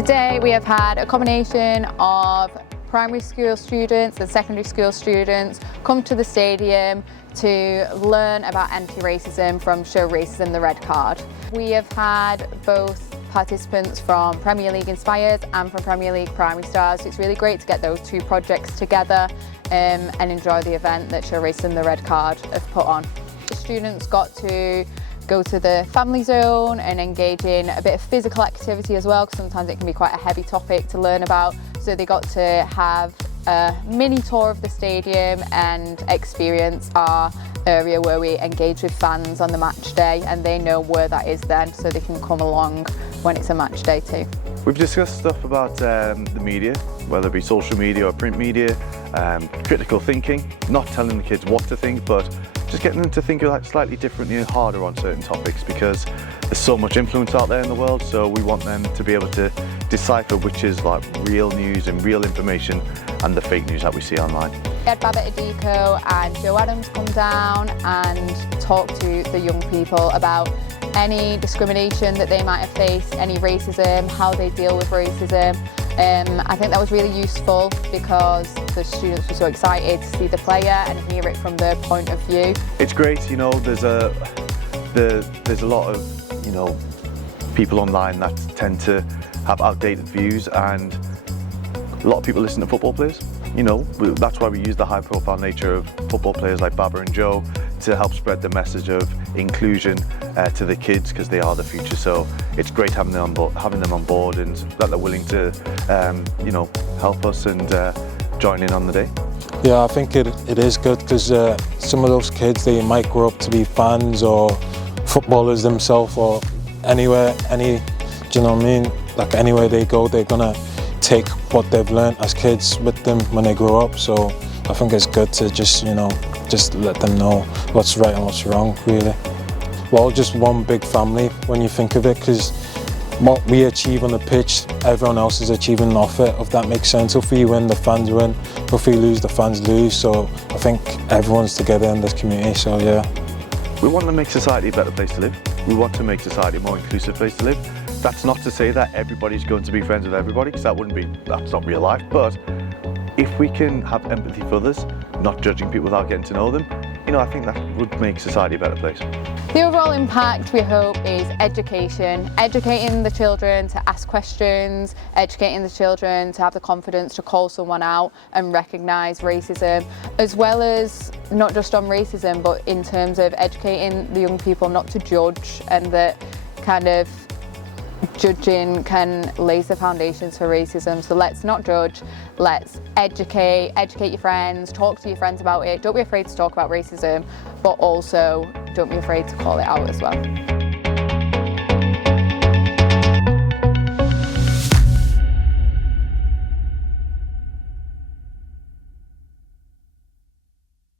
Today we have had a combination of primary school students and secondary school students come to the stadium to learn about anti-racism from Show Racism the Red Card. We have had both participants from Premier League Inspired and from Premier League Primary Stars, so it's really great to get those two projects together and enjoy the event that Show Racism the Red Card have put on. The students got to go to the family zone and engage in a bit of physical activity as well, because sometimes it can be quite a heavy topic to learn about. So they got to have a mini tour of the stadium and experience our area where we engage with fans on the match day, and they know where that is then, so they can come along when it's a match day too. We've discussed stuff about the media, whether it be social media or print media, critical thinking, not telling the kids what to think, but just getting them to think like slightly differently and harder on certain topics, because there's so much influence out there in the world, so we want them to be able to decipher which is like real news and real information and the fake news that we see online. We had Adeeko and Joe Adams come down and talk to the young people about any discrimination that they might have faced, any racism, how they deal with racism. I think that was really useful because the students were so excited to see the player and hear it from their point of view. It's great, you know, there's a lot of, you know, people online that tend to have outdated views, and a lot of people listen to football players. You know, that's why we use the high profile nature of football players like Baba and Joe to help spread the message of inclusion to the kids, because they are the future. So it's great having them on board and that they're willing to, you know, help us and join in on the day. Yeah, I think it is good, because some of those kids, they might grow up to be fans or footballers themselves, or anywhere, do you know what I mean? Like anywhere they go, they're gonna take what they've learned as kids with them when they grow up. So I think it's good to just, you know, just let them know what's right and what's wrong, really. We're all just one big family when you think of it, because what we achieve on the pitch, everyone else is achieving off it, if that makes sense. If we win, the fans win. If we lose, the fans lose. So I think everyone's together in this community, so yeah. We want to make society a better place to live. We want to make society a more inclusive place to live. That's not to say that everybody's going to be friends with everybody, because that's not real life. But if we can have empathy for others, not judging people without getting to know them, you know, I think that would make society a better place. The overall impact, we hope, is education. Educating the children to ask questions, educating the children to have the confidence to call someone out and recognise racism, as well as not just on racism, but in terms of educating the young people not to judge, and that kind of judging can lay the foundations for racism. So let's not judge, let's educate your friends, talk to your friends about it. Don't be afraid to talk about racism, but also don't be afraid to call it out as well.